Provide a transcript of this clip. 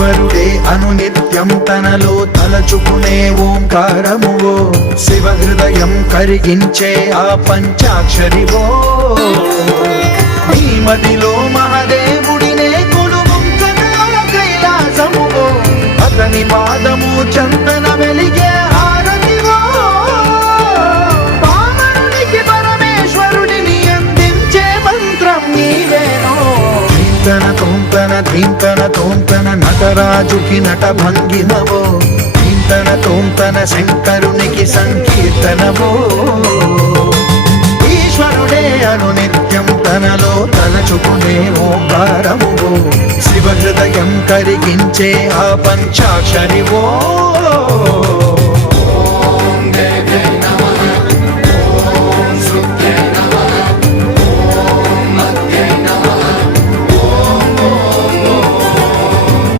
ఈశ్వరుడే అనునిత్యం తనలో తలచుకునే ఓంకారమువో శివ హృదయం కరిగించే ఆ పంచాక్షరివో నీ మదిలో మహాదేవుడినే కొలువుంచగా కైలాసమువో అతని పాదము చందన వెలిగే హారతివో పామరునికి పరమేశ్వరుడిని అందించే మంత్రం నీవేనో ధీంతన తోంతన ధీంతన తోంతన నటరాజుకి నట భంగిమవో ధీంతన తోంతన శంకరునికి సంకీర్తనవో ఈశ్వరుడే అనునిత్యం తనలో తలచుకునే ఓంకారమువో శివ హృదయం కరిగించే ఆ పంచాక్షరివో